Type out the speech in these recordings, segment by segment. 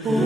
الحمد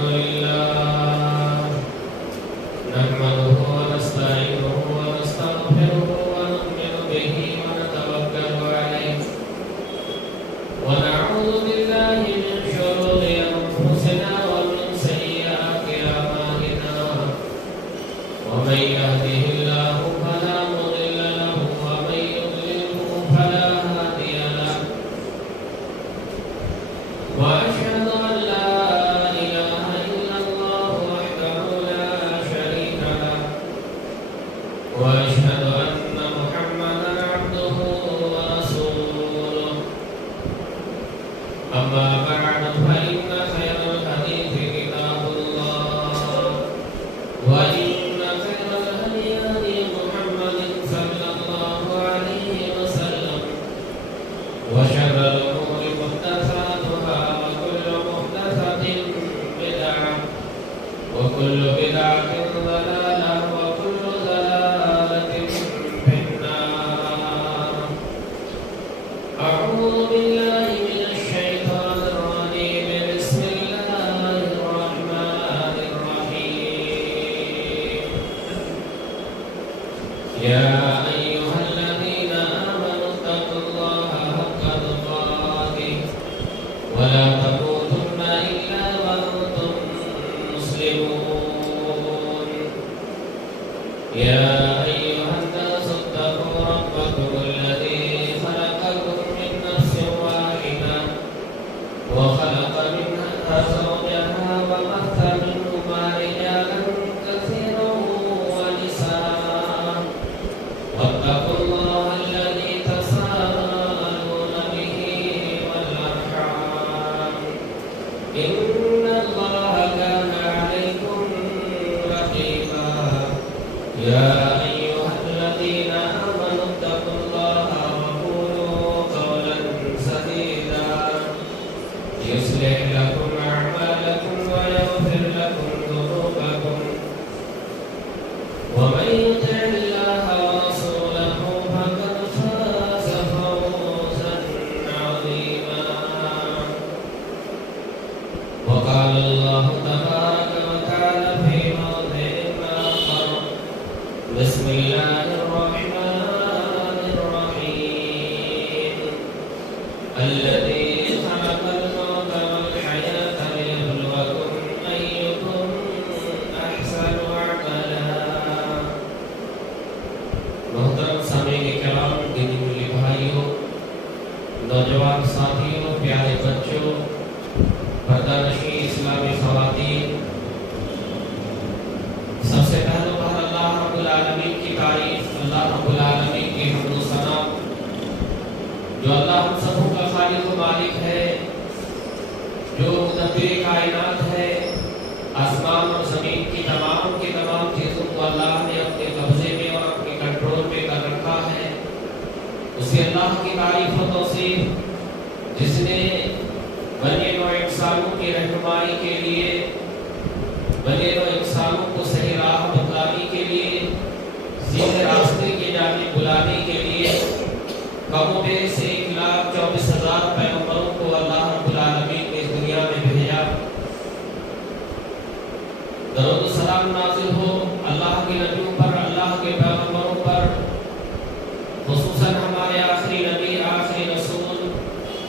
لله نحمده ونستعينه ونستغفره ونؤمن به ونتوكل عليه ونعوذ بالله من شرور أنفسنا ومن سيئات أعمالنا ومن يهده الله فلا مضل له ومن يضلله فلا هادي له وأشهد أن لا إله إلا الله وحده لا شريك له وأشهد أن محمدا عبده ورسوله أما بعد فإن خير الحديث كتاب الله وإن خير الهدي هدي محمد صلى الله عليه وسلم وشر الأمور محدثاتها وكل محدثة بدعة وكل بدعة ضلالة وكل ضلالة في النار. أعوذ بالله من الشيطان الرجيم. بسم الله الرحمن الرحيم. يا أيها الذين آمنوا اتقوا الله حق تقاته ولا تموتن إلا وأنتم مسلمون. يا أيها الناس اتقوا ربكم الذي خلقكم من نفس واحدة وخلق منها زوجها وبث منهما رجالا كثيرا ونساء واتقوا الله الذي تساءلون به والأرحام إن الله كان عليكم رقيبا. يا أيها الذين آمنوا اتقوا الله وقولوا قولا سديدا يصلح لكم أعمالكم ويغفر لكم ذنوبكم ومن يطع الله ورسوله فقد فاز فوزا عظيما. وقال الله تبارك وتعالى في موضع آخر. بسم الله الرحمن الرحيم. الذي خلق الموت والحياة ليبلوكم أيكم أحسن عملا. محترم سامعین کرام، دینی ملی بھائیوں، نوجوان ساتھیوں، پیارے بچوں، پردہ نشین اسلامی خواتین، سب سے پہلے بار اللہ رب العالمین کی تعریف، اللہ رب العالمین کی حمد و ثنا، جو اللہ ہم سبوں کا خالق و مالک ہے، جو مدبر کائنات ہے، آسمان اور زمین کی تمام چیزوں کو اللہ نے اپنے قبضے میں اور اپنے کنٹرول میں کر رکھا ہے. اسی اللہ کی تعریف و توصیف جس نے بنی نوع انسانوں کی رہنمائی کے لیے، بنی نوع انسانوں کو صحیح راہ بتلانے کے لیے، سیدھے راستے کی جانب بلانے کے لیے کم و بیش 1,24,000 پیغمبروں کو اللہ رب العالمین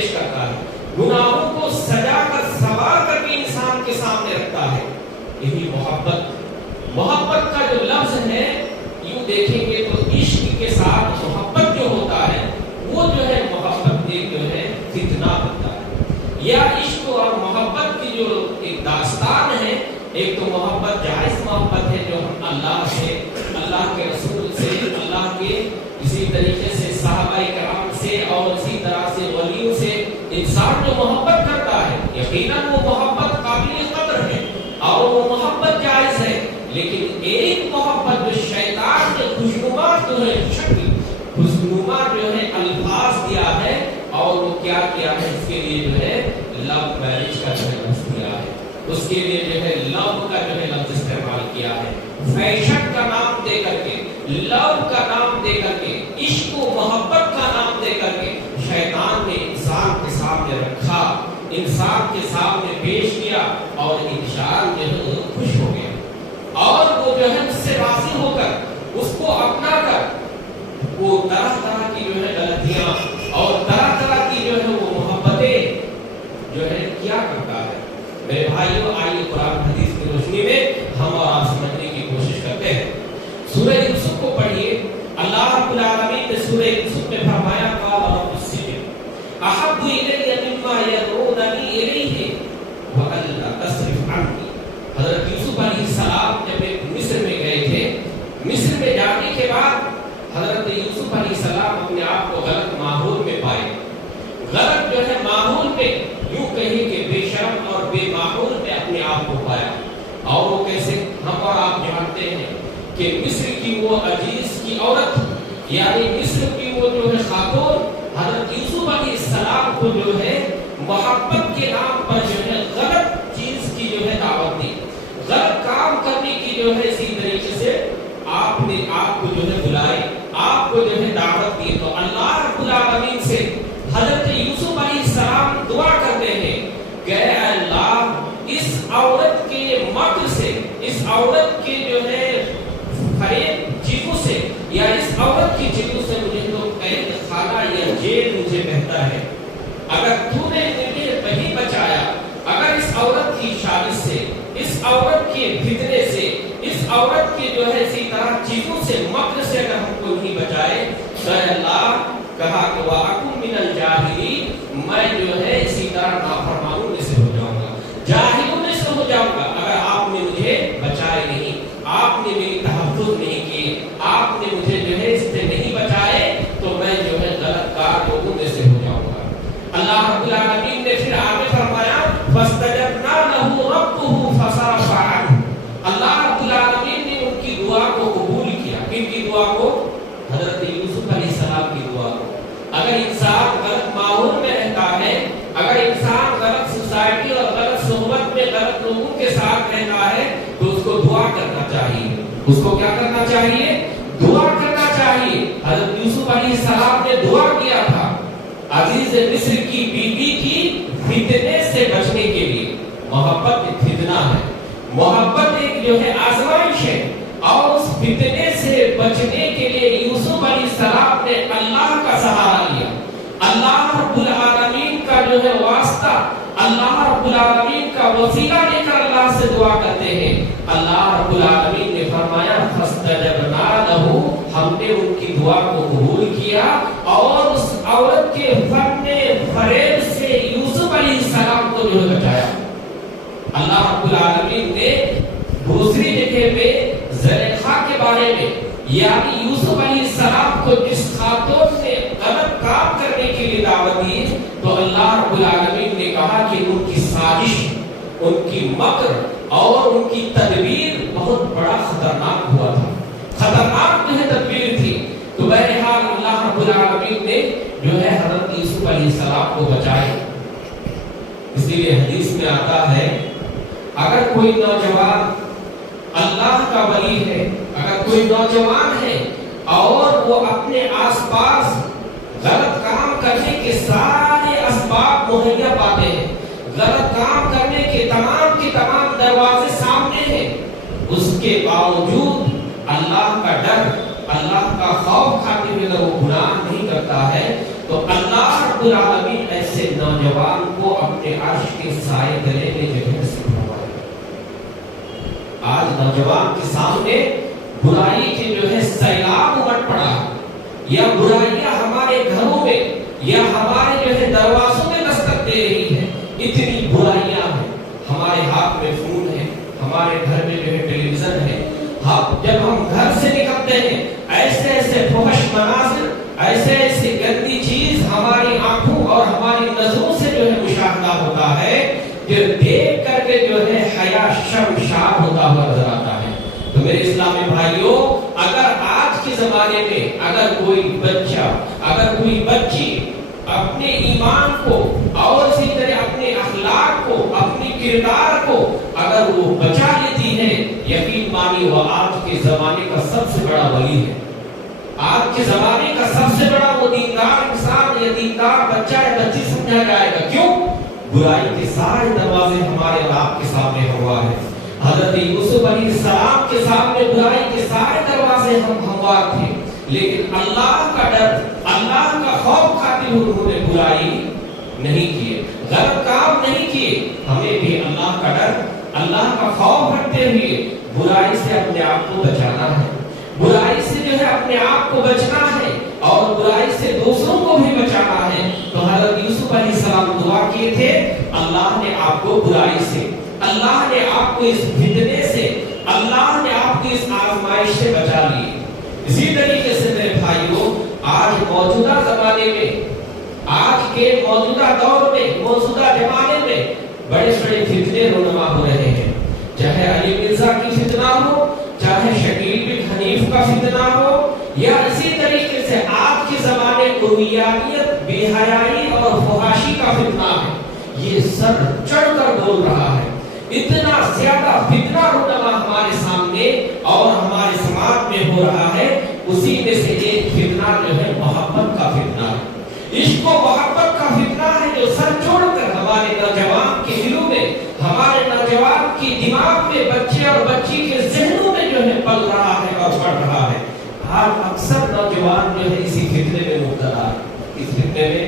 پیش کرتا ہے، گناہوں کو سجا کر سوار کر کے انسان کے سامنے رکھتا ہے۔ یہی محبت کا جو لفظ ہے، یوں دیکھیں گے تو عشق کے ساتھ محبت جو ہوتا ہے وہ جو ہے محبت ایک جو ہے فتنہ بنتا ہے۔ یا عشق اور محبت کی جو ایک داستان ہے، ایک تو محبت جائز محبت ہے جو ہم اللہ سے، اللہ کے رسول سے، اللہ کے اسی طریقے سے صحابہ کرام سے اور اسی طرح سے ولیوں سے انسان جو محبت کرتا ہے، یقیناً وہ محبت قابل قدر ہے اور وہ محبت جائز ہے۔ لیکن ایک محبت جو شیطان نے خوشنما جو ہے شکل، خوشنما جو ہے الفاظ دیا ہے اور وہ کیا کیا ہے، اس کے لیے جو ہے لو میرج کا جو ہے لفظ دیا ہے، اس کے لیے جو ہے لو کا جو ہے لفظ استعمال کیا ہے، فیشن کا نام دے کر کے، لو کا نام دے کر کے، عشق و محبت کا نام دے کر کے شیطان نے انسان کے سامنے رکھا، انسان کے سامنے پیش کیا اور انسان جو ہے خوش ہو گیا اور وہ جو ہے اس سے راضی ہو کر اس کو اپنا کر وہ طرح طرح کی جو ہے غلطیاں اور طرح طرح کی جو ہے وہ محبتیں جو ہے کیا کرتا ہے۔ میرے بھائیوں، آئیے قرآن حدیث کی روشنی میں ہم اور آپ سمجھنے کی کوشش کرتے ہیں۔ سورہ یوسف کو پڑھیے، اللہ رب العالمین نے سورہ یوسف میں فرمایا قال رب السجن احب الی مما یدعوننی الیہ والا تصرف عنی۔ حضرت یوسف علیہ السلام جب مصر میں گئے تھے، مصر میں جانے کے بعد حضرت یوسف علیہ السلام اپنے آپ کو غلط ماحول میں پائے، غلط جو ہے ماحول میں، یوں کہیں کہ بے شرم اور بے ماحول میں اپنے آپ کو پایا۔ اور وہ کیسے؟ ہم اور آپ جانتے ہیں کہ مصر کی وہ عزیز کی عورت، یعنی مصر کی وہ جو ہے خاتون حضرت یوسف علیہ السلام کو جو ہے محبت کے نام پر جو ہے غلط چیز کی جو ہے دعوت دی، غلط کام کرنے کی جو ہے اسی طریقے سے آپ نے آپ کو جو ہے بلائے، آپ کو جو ہے دعوت دی۔ تو اللہ رب العالمین سے حضرت یوسف علیہ السلام دعا کرتے ہیں کہ اے اللہ اس عورت کے مکر سے، اس عورت کے جو ہے فریب چیزوں سے یا اس عورت کی چیزوں سے مجھے تو قید خانہ یا جیل مجھے بہتر ہے۔ اگر تو نے مجھے نہیں بچایا، اگر اس عورت کی شادی سے، اس عورت کے فتنے سے، اس عورت کے جو ہے اسی طرح چیزوں سے، مکر سے اگر ہم کو نہیں بچائے تو اللہ کہا کہ وَأَكُن مِّنَ الْجَاهِلِينَ، میں جو ہے اسی طرح نافرمانوں میں سے ہو جاؤں گا، جاہلوں میں سے ہو جاؤں گا۔ اگر آپ نے مجھے بچائے نہیں، آپ نے میری تحفظ نہیں کیے، آپ نے مجھے جو ہے اس سے نہیں بچائے تو میں جو ہے غلط کار لوگوں میں سے ہو جاؤں گا۔ اللہ رب العالمین نے پھر آگے فرمایا فَاسْتَجَبْنَا لَهُ رَبُّهُ فَصَرَفَ عَنْهُ، اللہ رب العالمین نے ان کی دعا کو قبول کیا۔ کن کی دعا کو؟ حضرت یوسف علیہ السلام کی دعا کو۔ اگر انسان غلط ماحول میں رہتا ہے، اگر انسان غلط سوسائٹی اور غلط صحبت میں غلط لوگوں کے ساتھ رہتا ہے تو اس کو دعا کرنا چاہیے۔ اس کو کیا کرنا چاہیے؟ دعا کرنا چاہیے۔ حضرت یوسف علیہ السلام نے دعا کیا تھا عزیز مصر کی بیوی کی فتنے سے بچنے کے لیے۔ محبت ایک فتنہ ہے، محبت ایک جو ہے آزمائش ہے، اور اس فتنے سے بچنے کے لیے یوسف علیہ السلام نے اللہ کا سہارا لیا، اللہ رب العالمین کا جو ہے واسطہ، اللہ رب العالمین کا وسیلہ لے کر اللہ سے دعا کرتے ہیں۔ اللہ رب العالمین نے فرمایا فاستجبنا لہ، ہم نے ان کی دعا کو قبول کیا اور اس عورت کے فتنے فریب سے یوسف علیہ السلام کو جو ہے بچایا۔ اللہ رب العالمین نے دوسری جگہ پہ زلیخا کے بارے میں، یعنی یوسف علیہ السلام کو جس خاتون نے غلط کام کرنے کے لیے دعوت دی تو اللہ رب العالمین نے کہا کہ ان کی سازش، ان کی مکر اور ان کی تدبیر بہت بڑا خطرناک ہوا تھا، خطرناک جو ہے تدبیر تھی۔ تو بہرحال اللہ رب العالمین نے جو ہے حضرت یوسف علیہ السلام کو بچائے۔ اس لیے حدیث میں آتا ہے اگر کوئی نوجوان اللہ کا ولی ہے، اگر کوئی نوجوان ہے اور وہ اپنے آس پاس غلط کام کرنے کے سارے اسباب مہیا پاتے ہیں، غلط کام کرنے کے تمام دروازے سامنے ہیں، اس کے باوجود اللہ کا ڈر، اللہ کا خوف کھاتے ہوئے اگر وہ گناہ نہیں کرتا ہے تو اللہ رب العالمین ایسے نوجوان کو اپنے عرش کے سائے تلے میں جگہ سے بٹھائے. آج نوجوان کے سامنے برائی کے جو ہے سیلاب امٹ پڑا، یا برائیاں ہمارے گھروں میں یا ہمارے جو ہے دروازوں میں دستک دے رہی ہے. اتنی برائیاں ہیں. ہمارے ہاتھ میں فون ہے، ہمارے گھر میں جو ہے ٹیلی ویژن ہے. جب ہم گھر سے نکلتے ہیں ایسے ایسے فحش مناظر، ایسے ایسے گندی چیز ہماری آنکھوں اور ہماری نظروں سے جو ہے مشاہدہ ہوتا ہے کہ دیکھ کر کے جو ہے حیا شرمسار ہوتا ہوا نظر آتا ہے. تو میرے اسلامی بھائیوں، اگر آج کے زمانے میں اگر کوئی بچہ، اگر کوئی بچی اپنے ایمان کو اور اسی طرح اپنے اخلاق کو، اپنی کردار کو اگر وہ بچا لیتی ہے، یقین مانی وہ آج کے زمانے کا سب سے بڑا ولی ہے. آج کے زمانے کا سب سے بڑا وہ دیندار انسان یا دیندار بچہ یا بچی سمجھا جائے گا. کیوں؟ برائی کے سارے دروازے ہمارے اور آپ کے سامنے ہوا ہے. حضرت یوسف علیہ السلام کے سامنے برائی کے سارے دروازے ہموار تھے، لیکن اللہ کا ڈر، اللہ کا خوف کھاتے ہوئے انہوں نے برائی نہیں کیے، غلط کام نہیں کیے. ہمیں بھی اللہ کا ڈر، اللہ کا خوف رکھتے ہوئے برائی سے اپنے آپ کو بچانا ہے، برائی سے جو ہے اپنے آپ کو بچنا ہے اور برائی سے دوسروں کو بھی بچانا ہے. تو حضرت یوسف علیہ السلام دعا کیے تھے، اللہ نے آپ کو برائی سے، اللہ نے آپ کو اس فتنے سے، اللہ نے آپ کو اس آزمائش سے بچا لیے. اسی طریقے سے میرے بھائیوں، آج موجودہ زمانے میں، آج کے موجودہ دور میں، موجودہ زمانے میں بڑے بڑے فتنے رونما ہو رہے ہیں. چاہے علی مرزا کی فتنہ ہو، چاہے شکیل بن حنیف کا فتنہ ہو، یا اسی طریقے سے آج کے زمانے امیانیت، بے حیائی اور فحاشی کا فتنہ ہے. یہ سر چڑھ کر بول رہا ہے. اتنا زیادہ فتنہ رونما ہمارے سامنے اور ہمارے سماج میں ہو رہا ہے. اسی میں سے ایک فتنہ جو ہے محبت کا فتنہ ہے، عشق و محبت کا فتنہ ہے، جو سر چھوڑ کر ہمارے نوجوان کے دلوں میں، ہمارے نوجوان کی دماغ میں، بچے اور بچی کے ذہنوں میں جو ہے پل رہا ہے اور بڑھ رہا ہے. آج اکثر نوجوان جو ہے اسی فتنے میں مبتلا ہے، اس فتنے میں،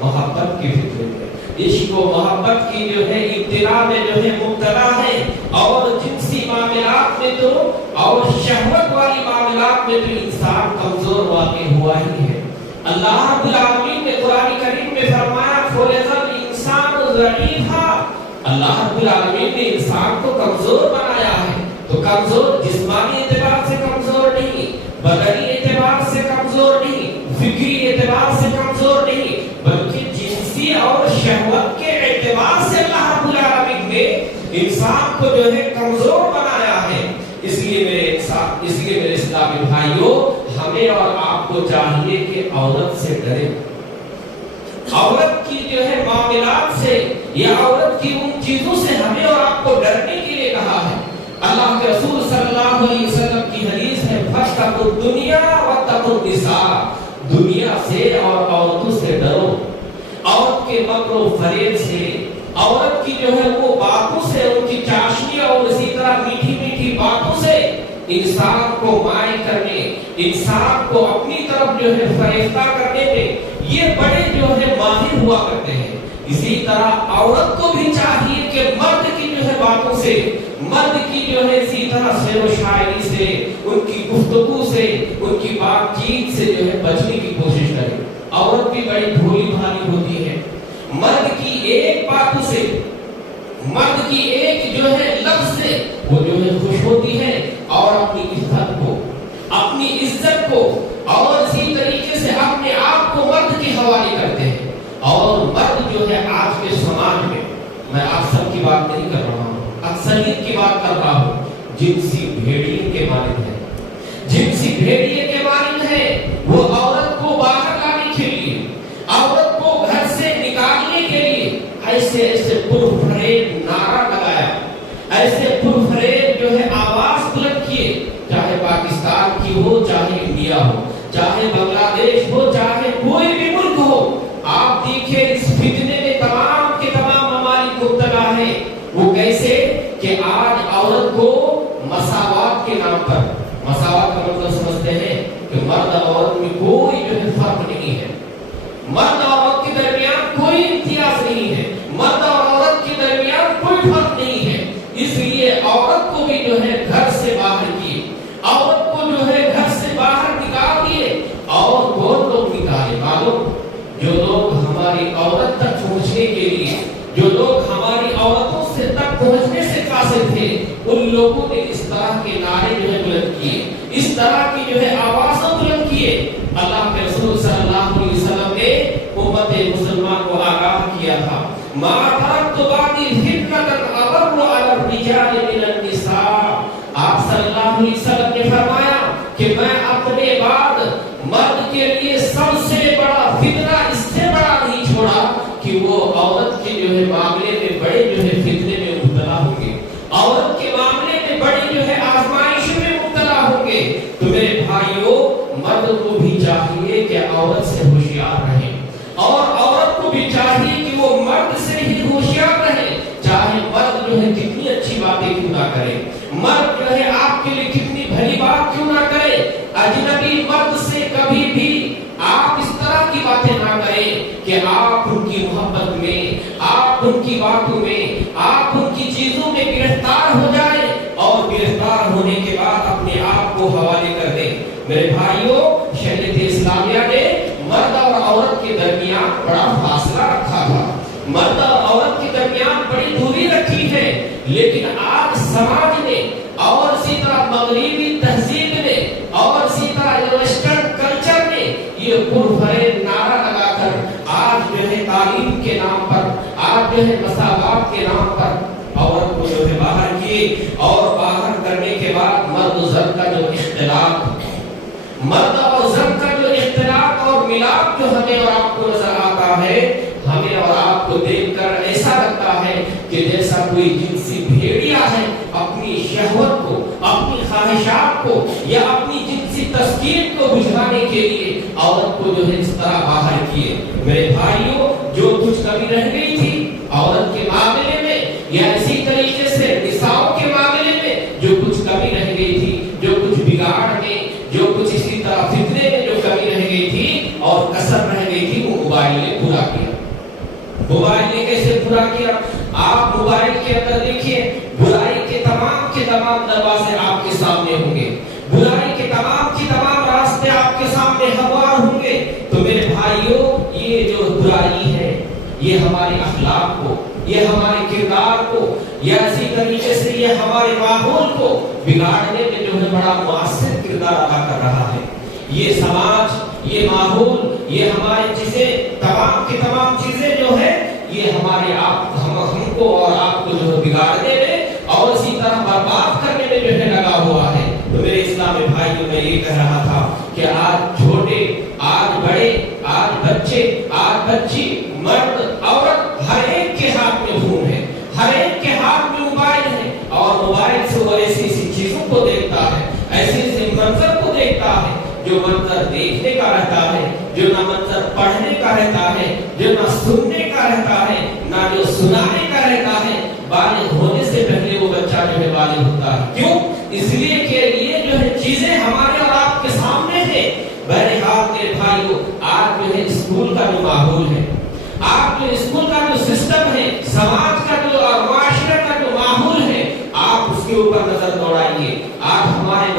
محبت کی فتنے میں، عشق و محبت کی جو ہے ابتلا میں جو ہے مبتلا ہے. اور جنسی معاملات میں تو اور شہوت والی معاملات میں تو انسان کمزور واقع ہوا ہی ہے. اللہ رب العالمین نے قرآن کریم میں فرمایا خلق الانسان ضعیفا. اللہ رب العالمین نے انسان کو کمزور بنایا ہے. تو کمزور جسمانی اعتبار سے کمزور نہیں، بدنی اعتبار سے کمزور نہیں، فکری اعتبار سے کمزور نہیں، بلکہ جنسی اور شہوت کے اعتبار سے اللہ رب العالمین نے انسان کو جو ہے کمزور بنایا ہے. اس لیے میرے اسلامی بھائیوں، ہمیں اور آپ کو چاہیے کہ عورت سے ڈریں. عورت کی جو ہے معاملات سے یا عورت کی ان چیزوں سے ہمیں اور آپ کو ڈرنے کے لیے کہا ہے. اللہ کے رسول صلی اللہ علیہ وسلم کی حدیث ہے، فَاتَّقُوا الدُّنْيَا وَاتَّقُوا النِّسَاءَ. دنیا سے اور عورتوں سے ڈرو، عورت کے مکر و فریب سے، عورت کی جو ہے وہ باتوں سے، ان کی چاشنی اور اسی طرح میٹھی میٹھی باتوں سے انسان کو مائل کرنے، انسان کو اپنی طرف جو ہے فریفتہ کرنے میں یہ بڑے جو ہے ماہر ہوا کرتے ہیں. اسی طرح عورت کو بھی چاہیے کہ مرد کی جو ہے باتوں سے، مرد کی جو ہے اسی طرح شعر و شاعری سے، ان کی گفتگو سے، ان کی بات چیت سے جو ہے بچنے کی کوشش کرے. عورت بھی بڑی بھولی بھالی ہوتی ہے. مرد کی ایک بات سے، مرد کی ایک جو ہے لفظ سے وہ جو ہے خوش ہوتی ہے اور اپنی عزت کو اور اسی طریقے سے اپنے آپ کو مرد کے حوالے کرتے ہیں. اور مرد جو ہے آج کے سماج میں آپ سب کی بات نہیں کر رہا ہوں، اکثریت کی بات کر رہا ہوں، جنسی بھیڑیے کے مالک ہے. جنسی بھیڑیے کے مالک ہے. وہ عورت کو باہر لانے کے لیے، عورت کو گھر سے نکالنے کے لیے ایسے پرفریب نعرہ لگایا، ایسے پرفریب جو ہے آواز بلند کیے. چاہے پاکستان کی ہو، چاہے انڈیا ہو، چاہے بنگلہ دیش ہو، چاہے کوئی بھی ملک ہو، آپ دیکھیں اس فتنے میں تمام کے تمام ممالک مبتلا ہیں. وہ کیسے کہ آج عورت کو مساوات کے نام پر، مساوات کا مطلب سمجھتے ہیں کہ مرد اور عورت میں کوئی جو ہے فرق نہیں ہے. مرد اور عورت کے درمیان کوئی امتیاز نہیں ہے، مرد اور عورت کے درمیان کوئی فرق نہیں ہے۔ اس لیے عورت کو بھی جو ہے گھر سے باہر کیے، عورت کو جو ہے گھر سے باہر نکال دیے۔ اور کون لوگ نکالے معلوم؟ جو لوگ ہماری عورت تک پہنچنے کے لیے، جو لوگ ہماری عورتوں سے تک پہنچنے سے قاصد تھے، ان لوگوں نے اس طرح کے نعرے جو ہے بلند کیے، اس طرح کی جو ہے آوازیں بلند کیے۔ اللہ کے رسول صلی اللہ علیہ وسلم نے امت مسلمان کو آگاہ کیا تھا، ما ترکت بعدی فتنة اضر علی الرجال من النساء۔ آپ صلی اللہ علیہ وسلم نے فرمایا کہ میں اپنے بعد مرد کے لیے سب سے بڑا فتنہ اس سے بڑا نہیں چھوڑا کہ وہ عورت کے جو ہے معاملے میں بڑے جو ہے فتنے میں مبتلا ہوں گے، عورت کے معاملے میں بڑی جو ہے آزمائش میں مبتلا ہوں گے۔ تو میرے بھائیوں، مرد کو بھی چاہیے کہ عورت سے ہوشیار رہے، اور عورت کو بھی چاہیے کہ وہ مرد سے ہی ہوشیار رہے، چاہے مرد جو ہے کتنی اچھی باتیں کیوں نہ کرے، مرد جو ہے آپ کے لیے کتنی بھلی بات کیوں نہ کرے، اجنبی مرد سے کبھی بھی آپ اس طرح کی باتیں نہ کریں کہ آپ ان کی محبت میں، آپ ان کی باتوں میں، آپ ان کی چیزوں میں گرفتار ہو جائیں اور گرفتار ہونے کے بعد اپنے آپ کو حوالے کر دیں۔ میرے بھائیوں، شریعت اسلامیہ نے مرد اور عورت کے درمیان بڑا فاصلہ رکھا تھا، مرد اور عورت کے درمیان بڑی دوری رکھی ہے، لیکن آج سماج نے اور اسی طرح مغربی تہذیب نے اور اسی طرح ویسٹرن کلچر نے یہ پرفریب نعرہ لگا کر آج جو ہے تعلیم کے نام پر، آج جو ہے مساوات کے نام پر عورت کو جو ہے باہر کیے، اور باہر کرنے کے بعد مرد و زن کا جو اختلاط، مرد اور زن کا جو اختلاط اور ملاپ جو ہمیں اور آپ کو نظر آتا ہے، ہمیں اور آپ کو دیکھ کر ایسا لگتا ہے کہ جیسا کوئی جنسی بھیڑیا ہے، اپنی شہوت کو، اپنی خواہشات کو یا اپنی جنسی تسکین کو بجھانے کے لیے عورت کو جو ہے اس طرح باہر کیے۔ میرے بھائیوں، جو کچھ کمی رہ گئی تھی عورت کے معاملے میں، یا اسی طریقے سے نساؤں کے معاملے میں جو کچھ کمی رہ گئی تھی، جو کچھ بگاڑ میں، جو کچھ اسی طرح فتنے میں جو کمی رہ گئی تھی اور کسر رہ گئی تھی، وہ موبائل نے پورا کیا۔ موبائل نے کیسے پورا کیا؟ آپ موبائل کے اندر دیکھیے، برائی کے تمام دروازے آپ کے سامنے ہوں گے، برائی کے تمام راستے آپ کے سامنے ہموار ہوں گے۔ تو میرے بھائیوں، یہ جو برائی ہے، یہ ہمارے اخلاق کو، یہ ہمارے کردار کو، یا اسی طریقے سے یہ ہمارے ماحول کو بگاڑنے میں جو ہے بڑا مؤثر کردار ادا کر رہا ہے۔ یہ سماج، یہ ماحول، یہ ہماری چیزیں، تمام چیزیں جو ہے یہ ہمارے ہم کو اور آپ کو جو ہے بگاڑنے میں اور اسی طرح برباد کرنے میں جو ہے لگا ہوا ہے۔ تو میرے اسلامی بھائیوں، میں یہ کہہ رہا تھا کہ آج چھوٹے، آج بڑے، آج بچے، آج بچی، مرد، عورت، ہر ایک کے ہاتھ میں فون ہے، ہر ایک کے ہاتھ میں موبائل ہے، اور موبائل سے وہ ایسی چیزوں کو دیکھتا ہے، ایسے منظر کو دیکھتا ہے جو منظر دیکھنے کا رہتا ہے، جو نہ منظر پڑھنے کا رہتا ہے، جو نہ سننے کا رہتا ہے، نہ جو سنانے کا رہتا ہے۔ بالغ ہونے سے پہلے وہ بچہ جو ہے بالغ ہوتا ہے، کیوں؟ اس لیے کہ یہ جو ہے چیزیں ہمارے اور آپ کے سامنے ہیں۔ بہرحال میرے بھائیو، آج جو ہے اسکول کا جو ماحول ہے، آپ جو اسکول کا جو سسٹم ہے، سماج کا جو اور معاشرے کا جو ماحول ہے، آپ اس کے اوپر نظر دوڑائیے۔ آج ہمارے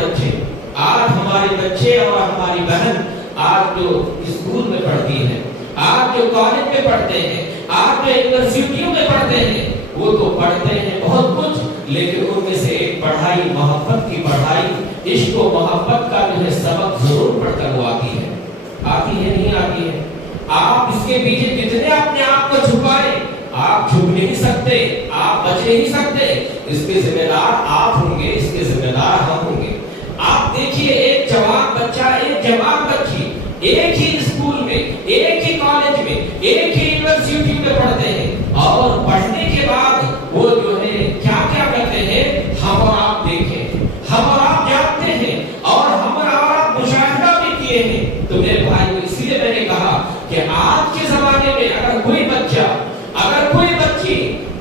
بچے اور ہماری بہن آج جو اسکول میں پڑھتی ہے، آج جو کالج میں پڑھتے ہیں، آج جو یونیورسٹیوں میں پڑھتے ہیں، وہ تو پڑھتے ہیں بہت کچھ، لیکن ان میں سے ایک پڑھائی، محبت کی پڑھائی، عشق و محبت کا جو ہے سبق ضرور پڑھ کر وہ آتی ہے نہیں آتی ہے۔ آپ اس کے پیچھے جتنے اپنے آپ کو چھپائیں، آپ چھپ نہیں سکتے، آپ بچ نہیں سکتے۔ اس کے ذمہ دار آپ ہوں گے، اس کے ذمہ دار ہم ہوں گے۔ آپ دیکھیے، ایک جوان بچہ، ایک جوان بچی ایک ہی اسکول میں، ایک ہی کالج میں، ایک ہی یونیورسٹی میں پڑھتے ہیں، اور پڑھنے کے بعد وہ جو ہے کیا کرتے ہیں، ہم اور آپ دیکھیں، ہم اور آپ جانتے ہیں، اور ہم اور آپ مشاہدہ بھی کیے ہیں۔ تو میرے بھائی، اسی لیے میں نے کہا کہ آج کے زمانے میں اگر کوئی بچہ، اگر کوئی بچی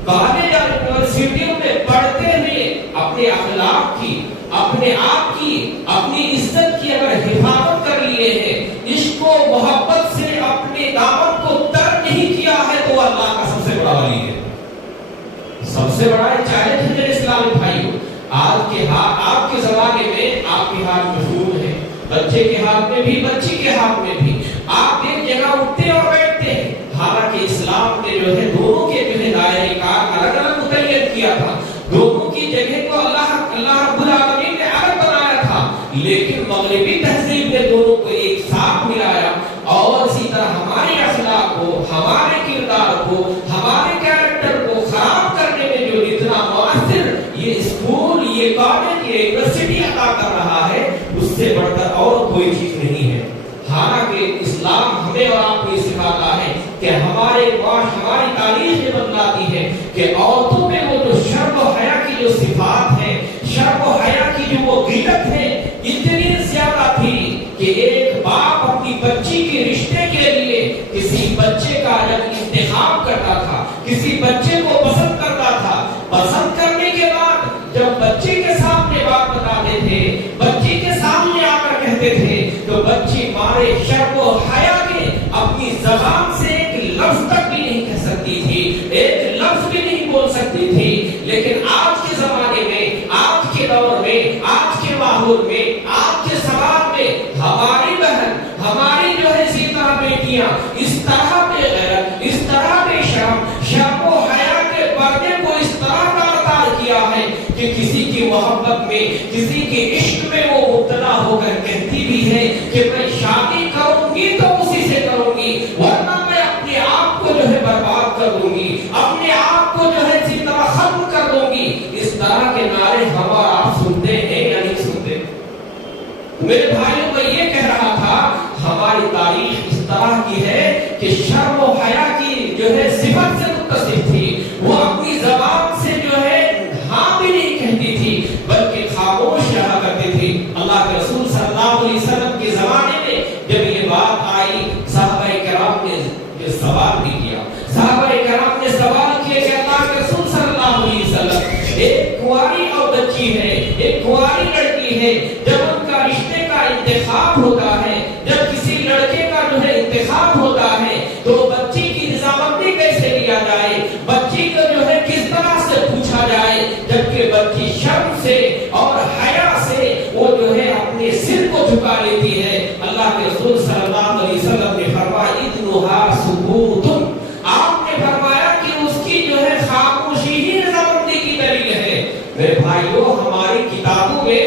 کالج یا یونیورسٹیوں میں پڑھتے ہوئے اپنے اخلاق کی، اپنے آپ کی، اپنی عزت کی اگر حفاظت کر لیے ہیں، عشق و محبت سے اپنے دامن والی ہے. سب سے بڑا چیلنج ہے میرے اسلامی بھائیوں. آپ کے زمانے میں آپ کے ہاتھ میں فون ہے، بچے کے ہاتھ میں بھی، بچی کے ہاتھ میں بھی. آپ ایک جگہ اٹھتے اور بیٹھتے ہیں. حالانکہ اسلام نے جو ہے دونوں کے جو ہے دائرے کار الگ الگ متعین کیا تھا. دونوں کی جگہ کو اللہ رب العالمین نے الگ بنایا تھا، لیکن مغربی تہذیب نے دونوں کو ایک ساتھ ملایا. اور اسی طرح ہمارے اخلاق کو، ہمارے کردار کو، ہمارے کیریکٹر کو خراب کرنے میں جو اتنا مؤثر یہ اسکول، یہ کالج، یہ یونیورسٹی عطا کر رہا ہے، اس سے بڑھ کر اور کوئی چیز نہیں ہے. حالانکہ اسلام ہمیں اور آپ کو یہ سکھاتا ہے کہ ہماری تاریخ یہ بتلاتی ہے کہ عورتوں میں وہ جو شرم و حیا کی جو صفات ہے، شرم و حیا کی جو وہ غیرت ہے، اتنی زیادہ تھی کہ ایک باپ اپنی بچی کے رشتے کے لیے کسی بچے کا جب انتخاب کرتا تھا، کسی بچے کو پسند کرتا تھا، پسند کرنے کے بعد جب بچے کے سامنے بات بتاتے تھے، بچی کے سامنے آ کر کہتے تھے، تو بچی مارے شرم و حیا کے اپنی زبان سے ایک لفظ تک بھی نہیں کہہ سکتی تھی، ایک لفظ بھی نہیں بول سکتی تھی. لیکن آج کے زمانے میں، آج کے دور میں، آج کے ماحول میں، آج کے سماج میں ہماری بہن، ہماری جو ہے اسی طرح بیٹیاں اس طرح بے غیرت، اس طرح بے شرم، شرم و حیا کے پردے کو اس طرح تار کیا ہے کہ کسی کی محبت میں، کسی کے عشق میں وہ مبتلا ہو کر کہتی بھی ہے کہ میں شادی کروں گی تو اسی سے کروں گی، ورنہ میں اپنے آپ کو جو ہے برباد کر دوں گی، اپنے آپ کو جو ہے اسی طرح ختم کر دوں گی. اس طرح کے نعرے ہم اور آپ سنتے ہیں یا نہیں سنتے؟ میرے بھائیوں میں یہ کہہ رہا تھا ہماری تاریخ اس طرح کی ہے کہ شرم و حیا کی جو ہے صفت سے متصف تھی. وہ اپنی زبان سے جو ہے ہاں بھی نہیں کہتی تھی بلکہ خاموش رہا کرتی تھی. اللہ کے رسول صلی اللہ علیہ وسلم کے زمانے میں جب یہ بات آئی، صحابہ کرام نے یہ سوال بھی کیا. صحابہ کرام نے سوال کیا کہ اللہ کے رسول صلی اللہ علیہ وسلم، ایک کنواری اور بچی ہے، ایک کنواری لڑکی ہے، جب ان کا رشتے کا انتخاب ہوتا ہے، جب کسی لڑکے کا جو ہے انتخاب ہوتا ہے، تو بچی کی نظامتی کیسے لیا جائے، بچی کو جو ہے کس طرح سے پوچھا جائے، جبکہ بچی شرم سے اور حیا سے وہ جو ہے اپنے سر کو جھکا لیتی ہے. اللہ کے رسول صلی اللہ علیہ وسلم نے فرمایا اذنها سکوت. آپ نے فرمایا کہ اس کی جو ہے خاموشی ہی نظامتی کی دلیل ہے. میرے بھائیوں، ہماری کتابوں میں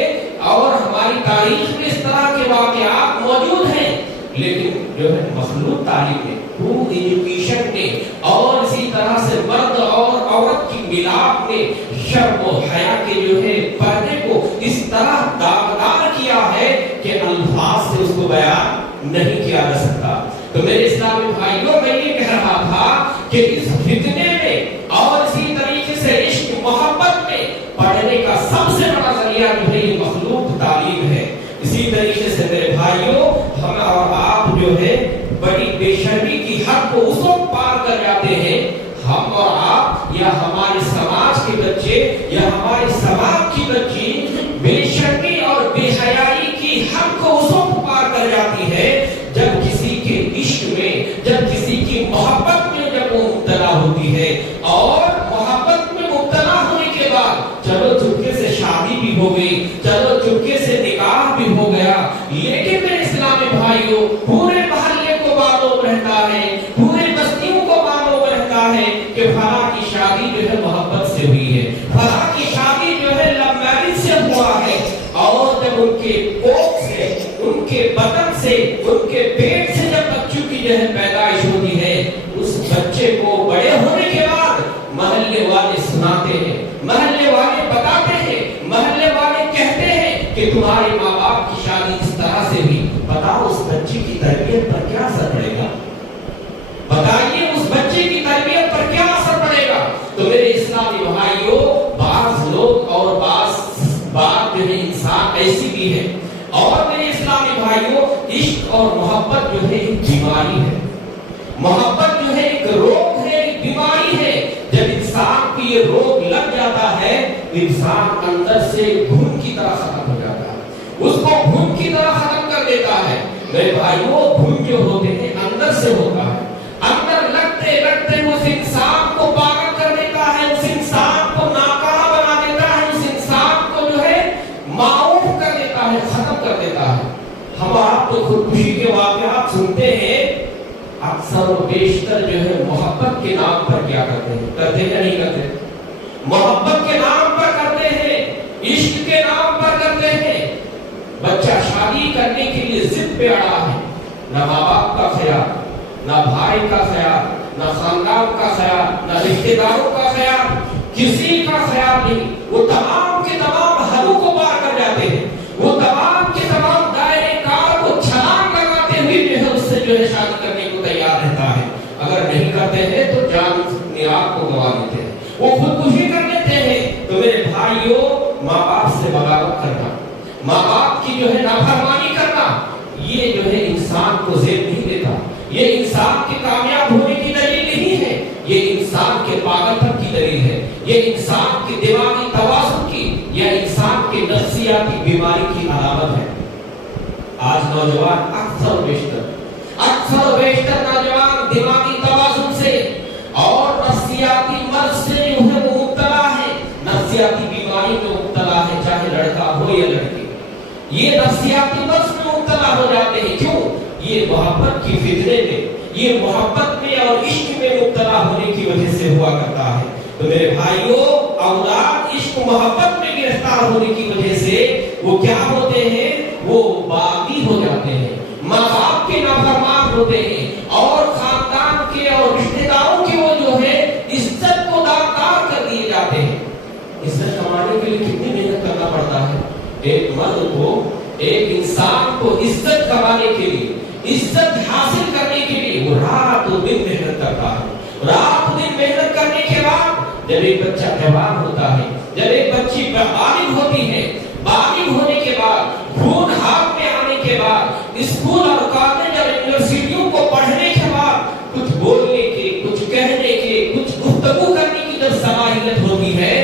اور ہماری تاریخ میں اس طرح کے واقعات موجود ہیں، لیکن جو ہے مخلوط تعلیم میں، ٹرو ایجوکیشن میں اور اسی طرح سے مرد اور عورت کی ملاپ میں شرم و حیا کے جو ہے پردے کو اس طرح داغدار کیا ہے کہ الفاظ سے اس کو بیان نہیں کیا جا سکتا. تو میرے اسلامی بھائیوں، میں یہ کہہ رہا تھا کہ اس فتنے میں اور اسی طریقے سے عشق محبت میں پڑھنے کا سب سے بڑا ذریعہ جو ہے یہ مخلوق تعلیم ہے. اسی طریقے سے میرے بھائیوں، ہم اور آپ جو ہے بڑی بے شرمی کی حد کو اس وقت پار کر جاتے ہیں، ہم اور آپ یا ہمارے سماج کے بچے یا ہمارے سماج کی بچی بے شرمی اور بے حیائی کی حد کو اس وقت پار کر جاتی ہے جب کسی کے عشق میں، جب کسی کی محبت میں جب وہ مبتلا ہوتی ہے. اور محبت میں مبتلا ہونے کے بعد چلو چپکے سے شادی بھی ہو گئی، چلو چپکے سے نکاح بھی ہو گیا، لیکن میرے اسلامی بھائیوں، پورے محلے کو معلوم رہتا ہے، پورے بستیوں کو معلوم رہتا ہے کہ فلاں کی شادی جو ہے محبت سے ہوئی ہے، فلاں کی شادی جو ہے لو میرج سے ہوا ہے. اور جب ان کے کوکھ سے، ان کے بدن سے، ان کے پیٹ سے جب بچوں کی جو ہے پیدائش ہوتی ہے، اس بچے کو بڑے ہونے کے بعد محلے والے سناتے ہیں، محلے والے بتاتے ہیں، محلے والے کہتے ہیں کہ تمہارے ماں باپ کی شادی اس طرح سے ہوئی. بتاؤ اس بچے کی تربیت پر کیا اثر پڑے گا؟ بتائیے اس بچے کی تربیت پر کیا اثر پڑے گا؟ تو میرے اسلامی بھائیوں، بعض لوگ اور بعض بات جو ہے انسان ایسی بھی ہے. اور میرے اسلامی بھائیوں، عشق اور محبت جو ہے ایک بیماری ہے. محبت جو ہے ایک روگ ہے، ایک بیماری ہے. جب انسان کو یہ روگ لگ جاتا ہے، انسان اندر سے گھن کی طرح ختم ہو جاتا ہے، اس کو گھن کی طرح ختم کر دیتا ہے. میرے بھائیوں، گھن جو ہوتے ہیں اندر سے ہوتا ہے. اندر لگتے لگتے اس انسان کو اکثر و بیشتر جو ہے محبت کے نام پر کیا کرتے ہیں؟ کرتے ہیں یا نہیں کرتے؟ محبت کے نام پر کرتے ہیں، عشق کے نام پر کرتے ہیں۔ بچہ شادی کرنے کے لیے ضد پہ اڑا ہے، نہ ماں باپ کا خیال، نہ بھائی کا خیال، نہ خاندان کا خیال، نہ رشتے داروں کا خیال، کسی کا خیال نہیں۔ وہ تمام کے تمام حدوں کو پار کر جاتے ہیں، وہ تمام کے تمام دائرے کار کو چھلانگ لگاتے ہوئے جو ہے اس سے جو ہے شادی کرنے کو تیار رہتا ہے۔ اگر نہیں کرتے ہیں تو جان نیاب کو گوا دیتے ہیں، وہ خودکشی کر لیتے ہیں۔ تو میرے بھائیوں، ماں باپ سے بغاوت کرنا، ماں باپ کی جو ہے نافرمانی کرنا، یہ جو ہے انسان کو زیب نہیں دیتا، یہ انسان کے کامیاب ہونے کی دلیل نہیں ہے، یہ انسان کے پاگل پن کی دلیل ہے، یہ انسان کے دماغی توازن کی یا انسان کے نفسیاتی بیماری کی علامت ہے۔ آج نوجوان اکثر و بیشتر نوجوان دماغی توازن سے اور نفسیاتی مرض سے جو ہے وہ مبتلا ہے، نفسیاتی بیماری میں مبتلا ہے، چاہے لڑکا ہو یا لڑکی، یہ نفسیاتی مرض میں مبتلا ہو جاتے ہیں۔ کیوں؟ یہ محبت کی فتنے میں، یہ محبت میں اور عشق میں مبتلا ہونے کی وجہ سے ہوا کرتا ہے۔ تو میرے بھائیوں، اولاد عشق و محبت میں گرفتار ہونے کی وجہ سے وہ کیا ہوتے ہیں؟ وہ باغی ہو جاتے ہیں، ماں باپ کے نافرمان ہوتے ہیں، اور خاندان کے اور رشتے داروں کی وہ جو ہے عزت کو داغدار کر دیے جاتے ہیں۔ عزت کمانے کے لیے کتنی محنت کرنا پڑتا ہے؟ ایک مرد کو، ایک انسان کو عزت کمانے کے لیے، عزت حاصل کرنے کے لیے وہ رات و دن محنت کرتا ہے۔ رات و دن محنت کرنے کے بعد جب ایک بچہ جوان ہوتا ہے، جب ایک بچی بالغ ہوتی ہے، بالغ ہونے کے بعد، خون ہاتھ میں آنے کے بعد، اسکول اور کالج اور یونیورسٹیوں کو پڑھنے کے بعد، کچھ بولنے کے، کچھ کہنے کے، کچھ گفتگو کرنے کی جب صلاحیت ہوتی ہے،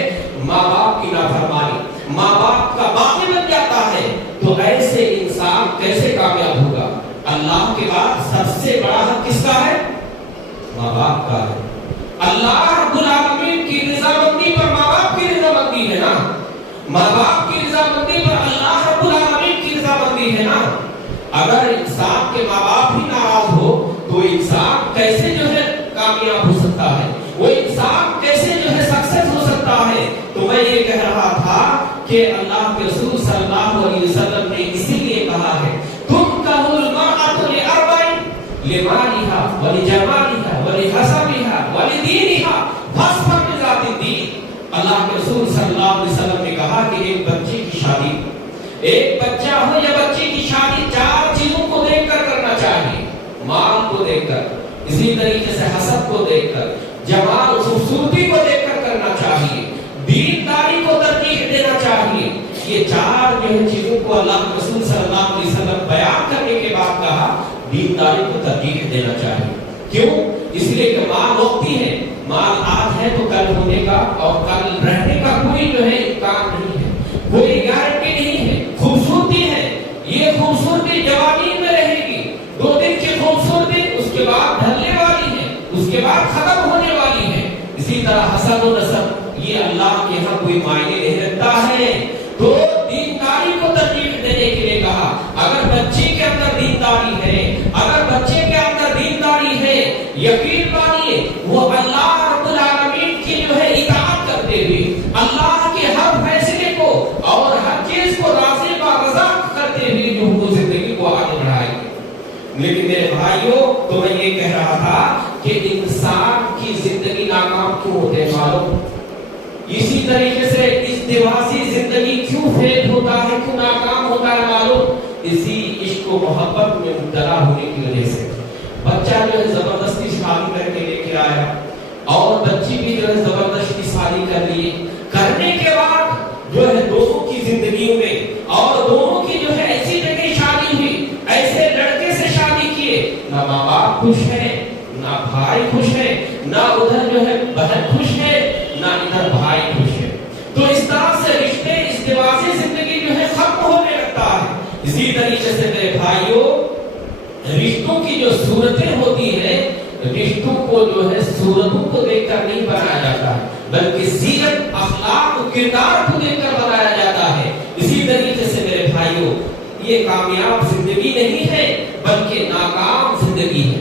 ماں باپ کی نافرمانی، ماں باپ کا باغی بن جاتا ہے، تو ایسے انسان کیسے کامیاب ہوگا؟ اللہ کے بعد سب سے بڑا حق کس کا ہے؟ ماں باپ کا ہے۔ اللہ رب العالمین کی رضامندی پر ماں باپ کی رضامندی ہے نا، ماں باپ کی رضامندی پر اللہ رب العالمین کی رضامندی ہے نا۔ اگر انسان کے ماں باپ ہی ناراض ہو تو انسان کیسے جو ہے کامیاب ہو سکتا ہے؟ وہ انسان کیسے جو ہے سکسیس ہو سکتا ہے؟ تو میں یہ کہہ رہا تھا کہ اللہ کے رسول صلی اللہ علیہ وسلم نے اسی لیے کہا ہے، تنکح المرأة لأربع، لمالها ولجمالها ولحسبها ولدینها فاظفر بذات الدین۔ اللہ کے رسول صلی اللہ علیہ وسلم نے کہا کہ ایک بچے کی شادی، ایک بچہ ہو یا بچے کی شادی، چار چیزوں کو دیکھ کر کرنا چاہیے۔ مال کو دیکھ کر، اسی طریقے سے حسب کو دیکھ کر، جمال خوبصورتی کو دیکھ کر کرنا چاہیے، دینداری کو ترجیح دینا چاہیے۔ یہ چار جو ہے چیزوں کو اللہ کے رسول صلی اللہ علیہ وسلم بیان کرنے کے بعد کہا دینداری کو ترجیح دینا چاہیے۔ کیوں؟ اس لیے کہ مال وقتی ہے، مال آج ہے تو کل ہونے کا اور کل رہنے کا کوئی جو ہے امکان نہیں ہے، کوئی گارنٹی نہیں ہے۔ خوبصورتی ہے، یہ خوبصورتی جوانی میں رہے گی، 2 دن کی خوبصورتی اس کے بعد ڈھلنے والی ہے، اس کے بعد ختم ہونے والی ہے۔ اسی طرح حسب و نسب، یہ اللہ کے ہاں کوئی معنی نہیں رکھتا ہے۔ تو دینداری کو ترجیح دینے کے لیے کہا، اگر بچے کے اندر دینداری ہے، اگر بچے کے اندر دینداری ہے، یقین مانیے وہ اللہ رب العالمین کی جو ہے اطاعت کرتے ہوئے، اللہ کے ہر فیصلے کو اور ہر چیز کو راضی و رضا کرتے ہوئے جو وہ زندگی کو آگے بڑھائے گی۔ لیکن میرے بھائیوں، تو میں یہ کہہ رہا تھا کہ انسان کی زندگی ناکام کیوں ہوتے ہیں معلوم؟ اسی طریقے سے ازدواجی زندگی کیوں فیل ہوتا ہے، کیوں ناکام ہوتا ہے معلوم؟ اسی عشق و محبت میں مبتلا ہونے کی وجہ سے۔ بچہ جو ہے زبردستی شادی کر کے لے کے آیا اور بچی بھی جو ہے زبردستی شادی کر لی، کرنے کے بعد جو ہے دونوں کی زندگیوں میں اور دونوں کی جو ہے ایسی جگہ شادی ہوئی، ایسے لڑکے سے شادی کیے، نہ ماں باپ خوش ہے، نہ بھائی خوش ہے، نہ ادھر جو ہے بہن خوش ہے، نہ ادھر بھائی خوش ہے۔ تو اس طرح سے رشتے، ازدواجی زندگی جو ہے ختم ہونے لگتا ہے۔ اسی طریقے سے میرے بھائیوں، رشتوں کی جو صورتیں ہوتی ہیں، رشتوں کو جو ہے صورتوں کو دیکھ کر نہیں بنایا جاتا ہے، بلکہ سیرت، اخلاق و کردار کو دیکھ کر بنایا جاتا ہے۔ اسی طریقے سے میرے بھائیوں، یہ کامیاب زندگی نہیں ہے بلکہ ناکام زندگی ہے۔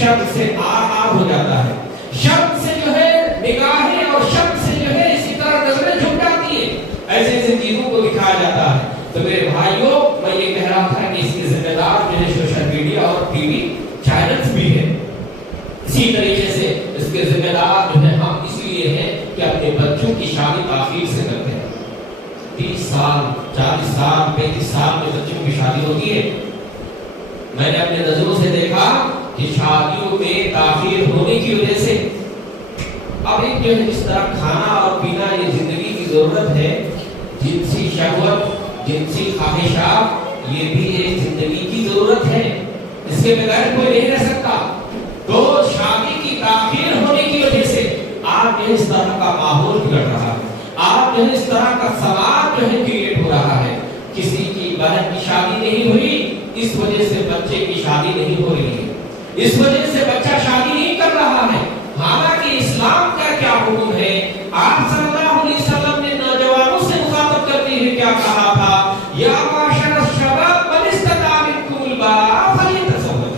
شرم سے آر ہو جاتا ہے، شرم سے جو ہے نگاہیں اور شرم سے جو ہے اسی طرح نظریں جھک جاتی ہیں، ایسے ایسے چیزوں کو دکھایا جاتا ہے۔ تو میرے بھائیوں، میں یہ کہہ رہا تھا کہ اس کے ذمہ دار جو ہے سوشل میڈیا اور ٹی وی چینلز بھی ہیں، اسی طریقے سے اس کے ذمہ دار جو ہے ہم اس لیے ہیں کہ اپنے بچوں کی شادی تاخیر سے کرتے ہیں۔ 30 سال 40 سال 35 سال میں بچوں کی شادی ہوتی ہے۔ میں نے اپنے نظروں سے دیکھا کہ شادیوں میں تاخیر ہونے کی وجہ سے اب ایک جو ہے جس طرح کھانا اور پینا یہ زندگی کی ضرورت ہے، جنسی شہوت، جنسی خواہشات یہ بھی ایک زندگی کی ضرورت ہے، اس کے بغیر کوئی نہیں رہ سکتا۔ تو شادی کی تاخیر ہونے کی وجہ سے آپ جو اس طرح کا ماحول بگڑ رہا ہے، آپ جو اس طرح کا سماج جو ہے کریٹ ہو رہا ہے۔ کسی کی بہن کی شادی نہیں ہوئی، اس وجہ سے بچے کی شادی نہیں ہو رہی ہے، اس وجہ سے بچہ شادی نہیں کر رہا ہے۔ حالانکہ اسلام کا کیا حکم ہے؟ آپ صلی اللہ علیہ وسلم نے نوجوانوں سے مخاطب کرتے ہوئے کیا کہا تھا؟ یا معاشر الشباب من استطاع منکم الباء فلیتزوج۔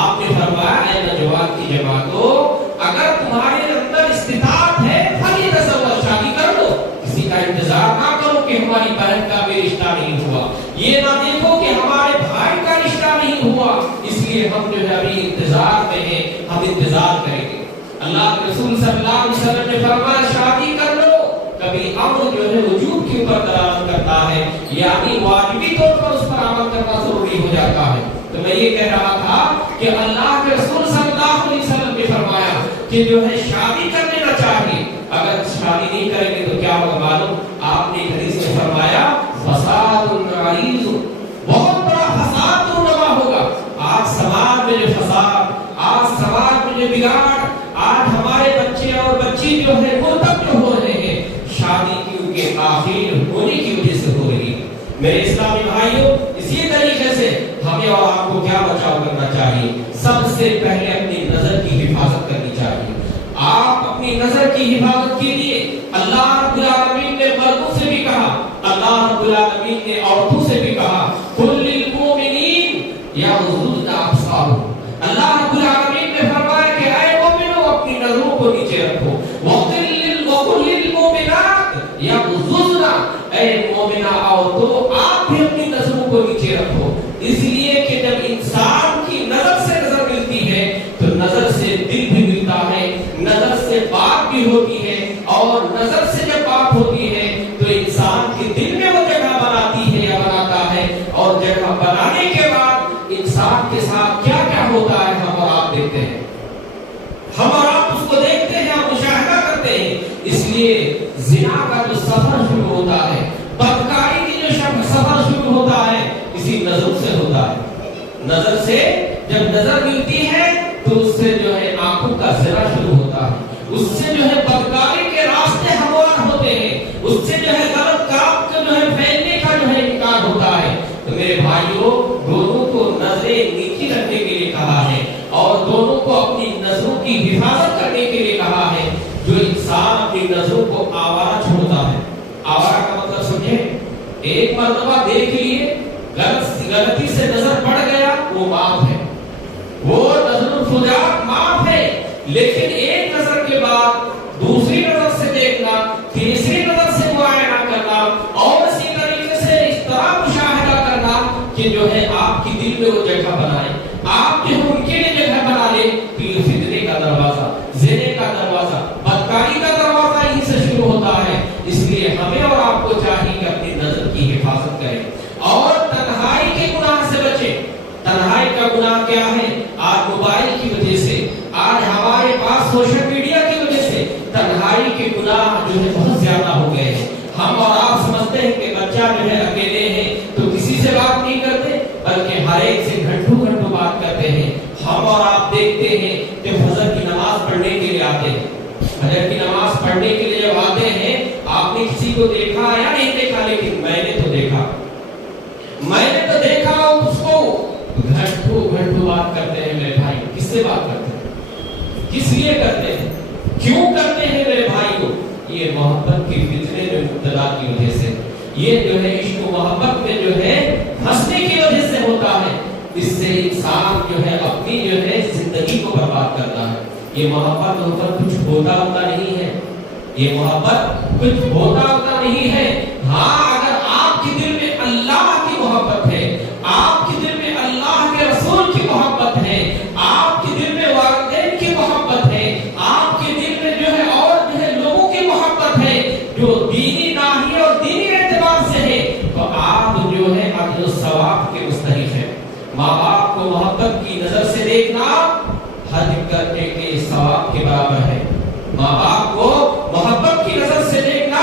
آپ نے فرمایا اے نوجوان کی جماعتوں، اگر تمہارے اندر استطاعت ہے فلیتزوج، شادی کر لو، کسی کا انتظار نہ کرو کہ ہماری بہن کا بھی رشتہ نہیں ہوا، یہ نہ دیکھو کہ ہمارے بھائی کا رشتہ نہیں ہوا، اس لیے ہم جو ہے ابھی انتظار میں ہیں، ہم انتظار کریں گے۔ اللہ کے رسول صلی اللہ علیہ وسلم نے فرمایا شادی کر لو، کبھی امر جو ہے وجوب کے اوپر دلالت کرتا ہے، یعنی واجبی طور پر اس پر عمل کرنا ضروری ہو جاتا ہے۔ تو میں یہ کہہ رہا تھا کہ اللہ کے رسول صلی اللہ علیہ وسلم نے فرمایا کہ جو ہے شادی کر لینا چاہیے، اگر شادی نہیں کریں گے تو کیا ہوگا معلوم؟ آپ نے حدیث میں فرمایا فساد عریض، بہت بڑا فساد رونما ہوگا۔ آج سماج میں جو فساد، آج سماج میں جو بگاڑ، آج ہمارے بچے اور بچی جو ہے مرتب جو ہو رہے ہیں، شادی کی ان کے تاخیر ہونے کی وجہ سے ہو رہی ہے۔ میرے اسلامی بھائیوں، اسی طریقے سے ہمیں اور آپ کو کیا بچاؤ کرنا چاہیے؟ سب سے پہلے اپنی نظر کی حفاظت کرنی چاہیے۔ آپ اپنی نظر کی حفاظت کے لیے اللہ رب العالمین نے مردوں سے بھی کہا، اللہ رب العالمین نے عورتوں سے بھی کہا، قل للمؤمنین یغضضن ابصارہم۔ اللہ رب العالمین نے فرمایا کہ اے مومنو اپنی نظروں کو نیچے رکھو، وقل للمؤمنات یغضضن، اے مومنہ عورتوں آپ بھی اپنی نظروں کو نیچے رکھو۔ اس لیے کہ جب انسان کی نظر سے نظر ملتی ہے تو نظر سے دل بھی ملتا ہے، نظر سے بات بھی ہوتی ہے، اور نظر سے جب بات ہوتی ہے تو انسان کے دل میں وہ جگہ بناتی ہے یا بناتا ہے، اور جگہ بنانے کے بعد انسان کے ساتھ کیا کیا ہوتا ہے ہم اور آپ دیکھتے ہیں، ہم اور آپ اس کو دیکھتے ہیں اور مشاہدہ کرتے ہیں۔ اس لیے زنا کا جو سفر شروع ہوتا ہے، بدکاری کی جو سفر شروع ہوتا ہے، اسی نظر سے ہوتا ہے۔ نظر سے جب نظر ملتی ہے تو اس سے جو ہے آنکھوں کا زنا شروع ہوتا ہے، اس سے جو ہے بدکاری کے راستے ہموار ہوتے ہیں، اس سے جو ہے غلط کام کا جو ہے پھیلنے کا جو ہے امکان ہوتا ہے۔ تو میرے بھائیوں، دونوں کو نظریں نیچی رکھنے کے لیے کہا ہے، اور دونوں کو اپنی نظروں کی حفاظت کرنے کے لیے کہا ہے۔ جو انسان اپنی نظروں کو آوارہ چھوڑتا ہے، آوارہ کا مطلب سمجھے، ایک مرتبہ دیکھ لیے، غلطی سے نظر پڑ گیا، وہ معاف ہے، وہ نظر الفجاء معاف ہے، لیکن ایک نظر کے بعد دوسری نظر سے دیکھنا، تیسری نظر سے معائنہ کرنا، اور اسی طریقے سے اس طرح مشاہدہ کرنا کہ جو ہے آپ کی دل میں وہ جگہ بنائے، آپ جو ان کے لیے جگہ بنا لے، پھر فتنے کا دروازہ، زنے کا دروازہ، بدکاری کا دروازہ یہیں سے شروع ہوتا ہے۔ اس لیے ہمیں اور آپ کو چاہیے کہ اپنی نظر کی حفاظت کریں اور تنہائی کے گناہ سے بچیں۔ تنہائی کا گناہ کیا ہے؟ آج موبائل کی وجہ سے، آج ہمارے پاس سوشل میڈیا کی وجہ سے تنہائی کے گناہ جو ہے بہت زیادہ ہو گئے ہیں۔ ہم اور آپ سمجھتے ہیں کہ بچہ جو ہے اکیلے ہیں تو کسی سے بات نہیں کرتے، بلکہ ہر ایک سے گھنٹوں گھنٹوں بات کرتے ہیں۔ ہم اور آپ دیکھتے ہیں کہ فجر کی نماز پڑھنے کے لیے آتے ہیں، فجر کی نماز پڑھنے کے لیے جب آتے ہیں، آپ نے کسی کو دیکھا یا نہیں دیکھا، لیکن میں نے تو دیکھا اس کو گھنٹوں گھنٹوں بات کرتے ہیں۔ میرے بھائی کس سے بات کرتے ہیں؟ کس لیے کرتے ہیں؟ کیوں کرتے ہیں میرے بھائی کو؟ یہ محبت کی فتنے میں مبتلا کی وجہ سے، یہ جو ہے عشق و محبت میں جو ہے پھنسنے کی وجہ سے ہوتا ہے۔ اس سے انسان جو ہے اپنی جو ہے زندگی کو برباد کرتا ہے۔ یہ محبت کچھ ہوتا نہیں ہے، یہ محبت کچھ ہوتا نہیں ہے۔ ہاں اگر آپ کے دل میں اللہ کی محبت ہے، آپ کے دل میں اللہ کے رسول کی محبت ہے، آپ کے دل میں والدین کی محبت ہے، آپ کے دل میں جو ہے اور جو ہے لوگوں کی محبت ہے جو دینی ناحیے اور دینی اعتبار سے ہے، تو آپ جو ہے اجر و ثواب کے مستحق ہیں۔ ماں باپ کو محبت کی نظر سے دیکھنا حج کرنے کے ثواب کے برابر ہے۔ ماں باپ کو محبت کی نظر سے دیکھنا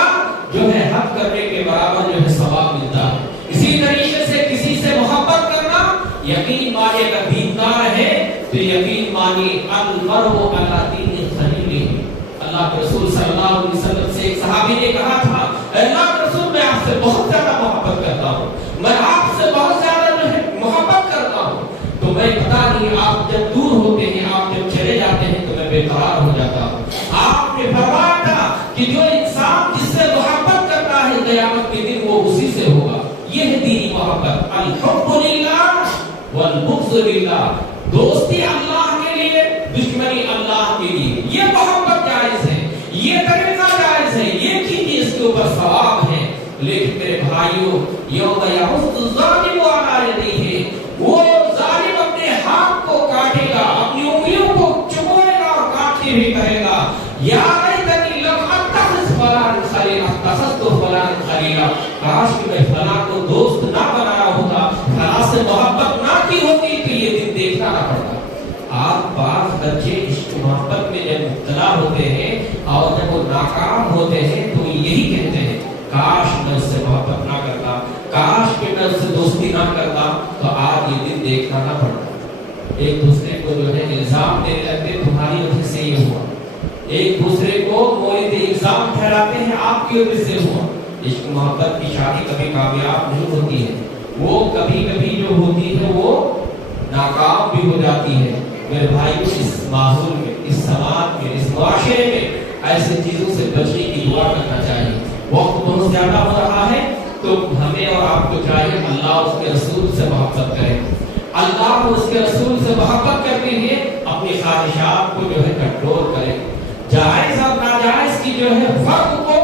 جو ہے حج کرنے کے برابر جو ہے ثواب ملتا ہے۔ اسی طریقے سے کسی سے محبت کرنا، یقین مانے اگر دیندار ہے تو یقین مانے المرء علی دین خلیلہ۔ اللہ کے رسول صلی اللہ علیہ وسلم سے ایک صحابی نے کہا تھا، اے اللہ کے رسول میں آپ سے بہت زیادہ محبت کرتا ہوں، میں آپ سے بہت زیادہ جو ہے محبت کرتا ہوں، تو میں پتا نہیں آپ جب دور ہوتے ہیں، آپ جب چلے جاتے ہیں تو میں بے قرار ہو جاتا ہوں۔ آپ نے فرمایا تھا کہ جو انسان جس سے محبت کرتا ہے قیامت کے دن وہ اسی سے ہوگا۔ یہ ہے دینی محبت، الحب للہ والبغض للہ، دوستی اللہ کے لیے، دشمنی اللہ کے لیے، یہ محبت جائز ہے، یہ طریقہ جائز ہے، یہ چیز اس کے اوپر ثواب ہے۔ لیکن میرے بھائیوں، یوم یعض الظالم علی یدیہ، وہ ظالم اپنے ہاتھ کو کاٹے گا، اپنی انگلیوں کو چبوئے گا اور کاٹ کے بھی کہے گا یا لیتنی لم اتخذ فلاں خلیلا اتخذت فلاں خلیلا، کاش کہ میں فلاں کو دوست نہ بنایا ہوتا، فلاں سے محبت نہ کی ہوتی تو یہ دن دیکھنا نہ پڑتا۔ آپ بعض بچے عشق محبت میں جب مبتلا ہوتے ہیں اور جب وہ ناکام ہوتے ہیں تو یہی کہتے ہیں کاش میں اس سے محبت نہ کرتا، کاش کہ میں اس سے دوستی نہ کرتا تو آج یہ دن دیکھنا نہ پڑتا۔ ایک دوسرے کو جو ہے الزام دینے لگتے تمہاری وجہ سے یہ ہوا، ایک دوسرے کو مورد الزام ٹھہراتے ہیں آپ کی وجہ سے ہوا۔ عشق محبت کی شادی کبھی کامیاب نہیں ہوتی ہے، وہ کبھی کبھی جو ہوتی ہے وہ ناکام بھی ہو جاتی ہے۔ میرے بھائیوں، اس ماحول میں، اس سماج میں، اس معاشرے میں ایسے چیزوں سے بچنے کی دعا کرنا چاہیے۔ وقت بہت زیادہ ہو رہا ہے تو ہمیں اور آپ کو چاہیے اللہ اس کے رسول سے محبت کریں، اللہ کو اس کے رسول سے محبت کرتے ہوئے اپنی خواہشات کو جو ہے کنٹرول کریں، جائز اور ناجائز کی جو ہے فرق کو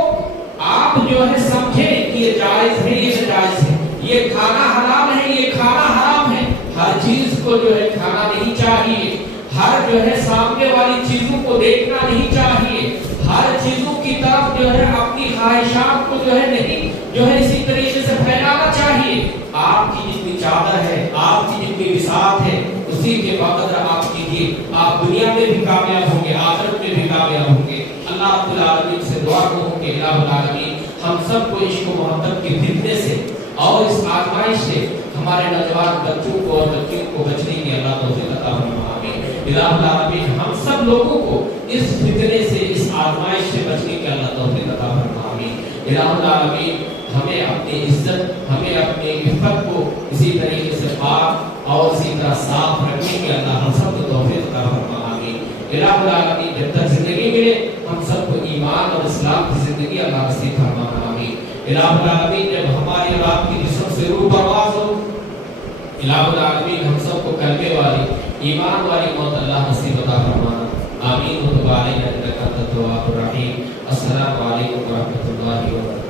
آپ جو ہے سمجھیں کہ یہ جائز ہے، یہ ناجائز ہے، یہ کھانا حلال ہے، یہ کھانا حرام ہے۔ ہر چیز کو جو ہے کھانا نہیں چاہیے، ہر جو ہے سامنے والی چیزوں کو دیکھنا نہیں چاہیے، ہر چیزوں کی طرف جو ہے اپنی خواہشات کو جو ہے نہیں جو ہے اسی طریقے سے پھیلانا چاہیے۔ آپ کی جتنی چادر ہے، آپ کی جتنی وسعت ہے، اسی کے بقدر آپ کیجیے، آپ دنیا میں بھی کامیاب ہوں گے، آخرت میں بھی کامیاب ہوں گے۔ اللہ رب العالمین سے دعا کروں کہ الہ العالمین ہم سب کو عشق و محبت کے فتنے سے اور اس آزمائش سے ہمارے نوجوان بچوں کو اور بچیوں کو بچنے کی اللہ توفیق عطا فرمائے۔ الہ العالمین ہم سب لوگوں کو اس فتنے سے، اس آزمائش سے بچنے کی اللہ توفیق عطا فرمائے۔ الہ العالمین ہمیں اپنی عزت، ہمیں اپنی عفت کو اسی طریقے سے پاک اور اسی طرح صاف رکھنے کی اللہ ہم سب کو توفیق عطا فرمائے۔ الہ العالمین جب تک زندگی ملے ہم سب کو ایمان اور اسلام کی زندگی اللہ نصیب فرمائے۔ الہ العالمین جب ہماری اور آپ کی جسم سے روح پرواز ہو، الہ العالمین ہم سب کو کلمے والی، ایمان والی موت اللہ نصیب عطا فرمائے۔ آمین و تب علینا انک انت التواب الرحیم۔ السلام علیکم ورحمۃ اللہ وبرکاتہ۔